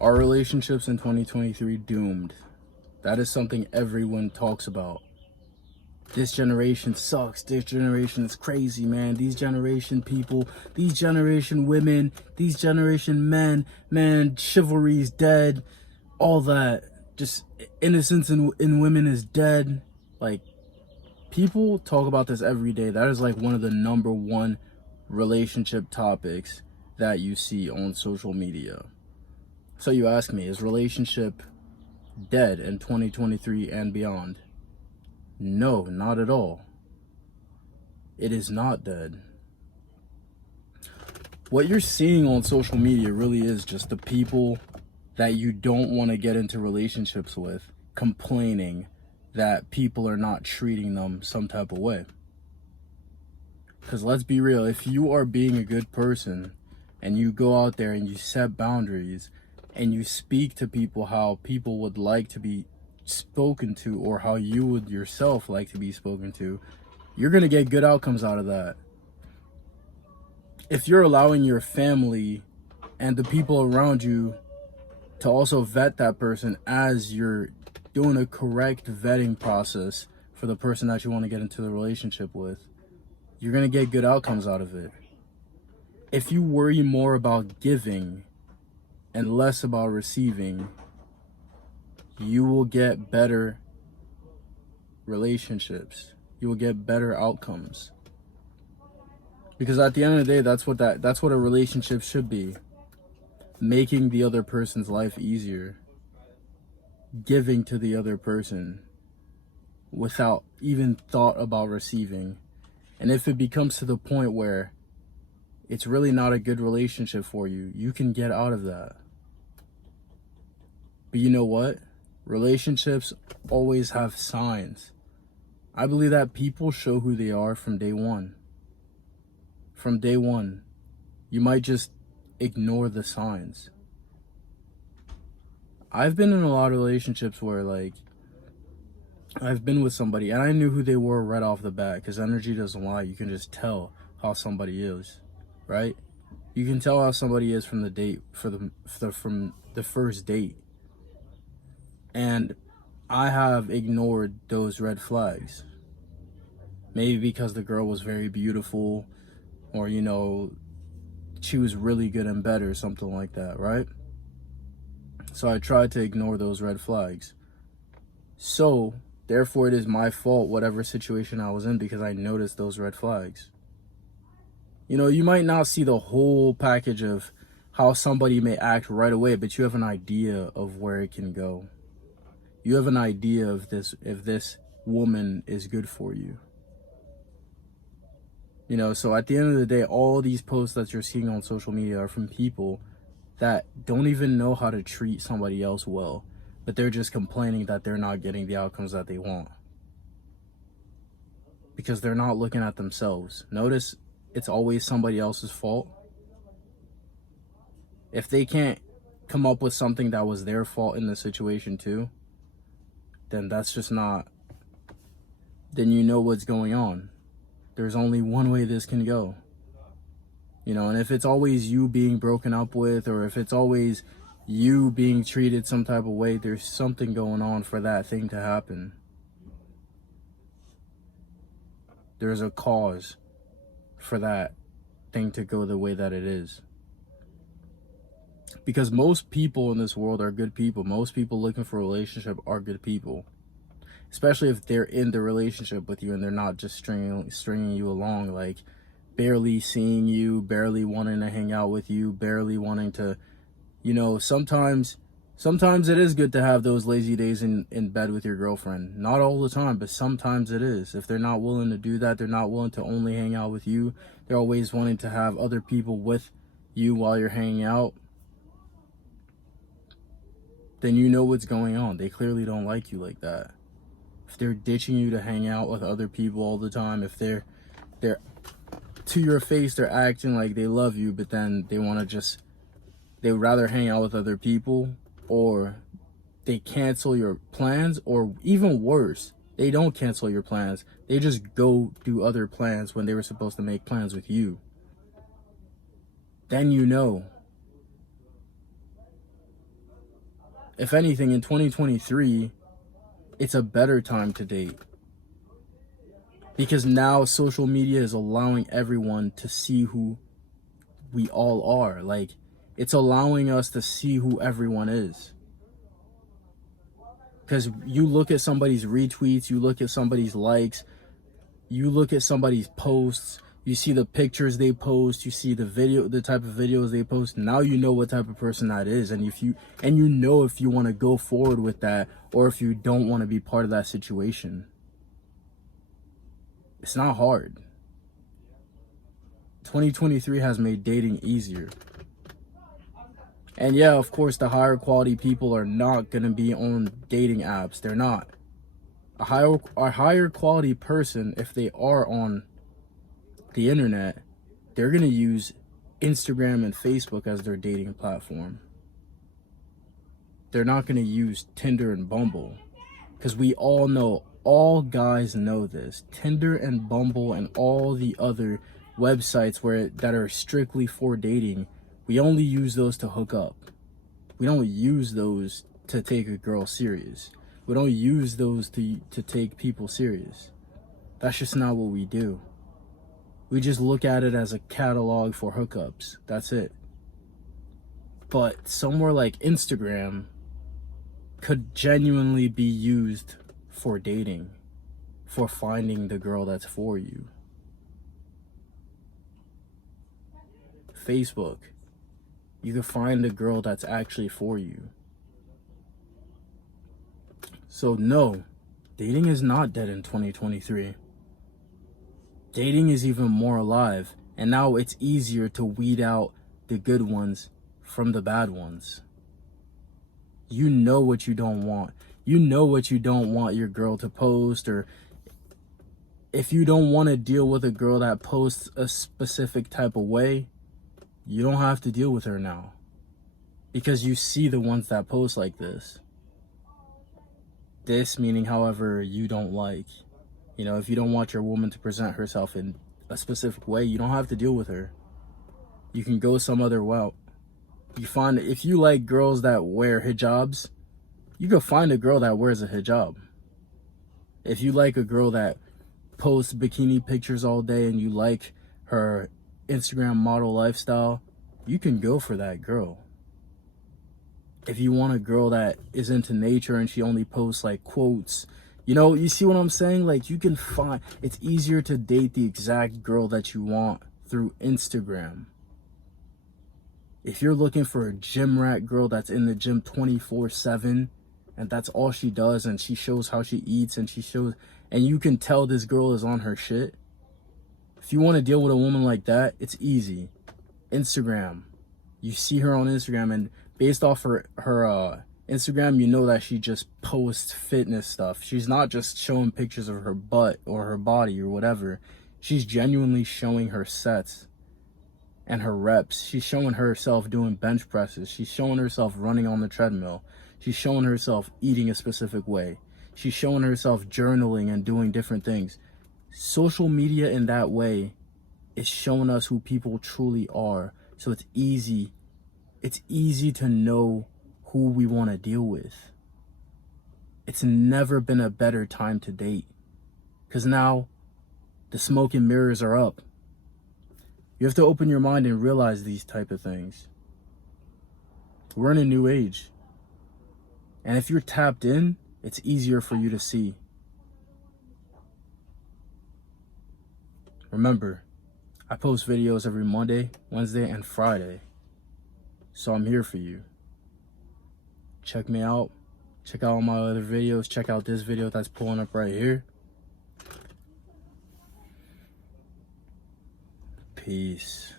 Are relationships in 2023 doomed? That is something everyone talks about. This generation sucks. This generation is crazy, man. These generation people, these generation women, these generation men, man, chivalry's dead. All that. Just innocence in women is dead. Like, people talk about this every day. That is like one of the number one relationship topics that you see on social media. So you ask me, is relationship dead in 2023 and beyond? No, not at all. It is not dead. What you're seeing on social media really is just the people that you don't want to get into relationships with complaining that people are not treating them some type of way. Because let's be real, if you are being a good person and you go out there and you set boundaries and you speak to people how people would like to be spoken to, or how you would yourself like to be spoken to, you're going to get good outcomes out of that. If you're allowing your family and the people around you to also vet that person as you're doing a correct vetting process for the person that you want to get into the relationship with, you're going to get good outcomes out of it. If you worry more about giving and less about receiving, you will get better relationships. You will get better outcomes. Because at the end of the day, that's what a relationship should be. Making the other person's life easier. Giving to the other person without even thought about receiving. And if it becomes to the point where it's really not a good relationship for you, you can get out of that. But you know what? Relationships always have signs. I believe that people show who they are from day one. From day one. You might just ignore the signs. I've been in a lot of relationships where, like, I've been with somebody and I knew who they were right off the bat, because energy doesn't lie. You can just tell how somebody is, right? You can tell how somebody is from the date, from the first date. And I have ignored those red flags. Maybe because the girl was very beautiful, or, you know, she was really good in bed or something like that, right? So I tried to ignore those red flags. So, therefore, it is my fault, whatever situation I was in, because I noticed those red flags. You know, you might not see the whole package of how somebody may act right away, but you have an idea of where it can go. You have an idea of this, if this woman is good for you. You know, so at the end of the day, all these posts that you're seeing on social media are from people that don't even know how to treat somebody else well, but they're just complaining that they're not getting the outcomes that they want. Because they're not looking at themselves. Notice it's always somebody else's fault. If they can't come up with something that was their fault in the situation too, then that's just not, then you know what's going on. There's only one way this can go. You know, and if it's always you being broken up with, or if it's always you being treated some type of way, there's something going on for that thing to happen. There's a cause for that thing to go the way that it is. Because most people in this world are good people. Most people looking for a relationship are good people. Especially if they're in the relationship with you and they're not just stringing you along, like barely seeing you, barely wanting to hang out with you, barely wanting to, you know, sometimes it is good to have those lazy days in bed with your girlfriend. Not all the time, but sometimes it is. If they're not willing to do that, they're not willing to only hang out with you, they're always wanting to have other people with you while you're hanging out, then you know what's going on. They clearly don't like you like that. If they're ditching you to hang out with other people all the time, if they're to your face, they're acting like they love you, but then they want to they would rather hang out with other people, or they cancel your plans, or even worse, they don't cancel your plans. They just go do other plans when they were supposed to make plans with you. Then you know. if anything, in 2023, it's a better time to date. Because now social media is allowing everyone to see who we all are. Like, it's allowing us to see who everyone is. Because you look at somebody's retweets, you look at somebody's likes, you look at somebody's posts, you see the pictures they post, you see the type of videos they post. Now you know what type of person that is, and if you know if you want to go forward with that or if you don't want to be part of that situation. It's not hard. 2023 has made dating easier. And yeah, of course, the higher quality people are not going to be on dating apps. They're not. A higher quality person, if they are on the internet, they're going to use Instagram and Facebook as their dating platform. They're not going to use Tinder and Bumble. Because we all know, all guys know this. Tinder and Bumble and all the other websites that are strictly for dating, we only use those to hook up. We don't use those to take a girl serious. We don't use those to take people serious. That's just not what we do. We just look at it as a catalog for hookups. That's it. But somewhere like Instagram could genuinely be used for dating, for finding the girl that's for you. Facebook, you can find a girl that's actually for you. So no, dating is not dead in 2023. Dating is even more alive, and now it's easier to weed out the good ones from the bad ones. You know what you don't want. You know what you don't want your girl to post, or if you don't want to deal with a girl that posts a specific type of way, you don't have to deal with her now. Because you see the ones that post like this. This meaning, however, you don't like. You know, if you don't want your woman to present herself in a specific way, you don't have to deal with her. You can go some other route. You find, if you like girls that wear hijabs, you can find a girl that wears a hijab. If you like a girl that posts bikini pictures all day and you like her Instagram model lifestyle, you can go for that girl. If you want a girl that is into nature and she only posts like quotes, you know, you see what I'm saying? Like, you can find, it's easier to date the exact girl that you want through Instagram. If you're looking for a gym rat girl that's in the gym 24/7 and that's all she does, and she shows how she eats, and and you can tell this girl is on her shit. If you want to deal with a woman like that, it's easy. Instagram. You see her on Instagram, and based off her Instagram, you know that she just posts fitness stuff. She's not just showing pictures of her butt or her body or whatever. She's genuinely showing her sets and her reps. She's showing herself doing bench presses. She's showing herself running on the treadmill. She's showing herself eating a specific way. She's showing herself journaling and doing different things. Social media in that way is showing us who people truly are. So it's easy to know who we want to deal with. It's never been a better time to date. Because now the smoke and mirrors are up. You have to open your mind and realize these type of things. We're in a new age. And if you're tapped in, it's easier for you to see. Remember, I post videos every Monday, Wednesday, and Friday. So I'm here for you. Check me out. Check out all my other videos. Check out this video that's pulling up right here. Peace.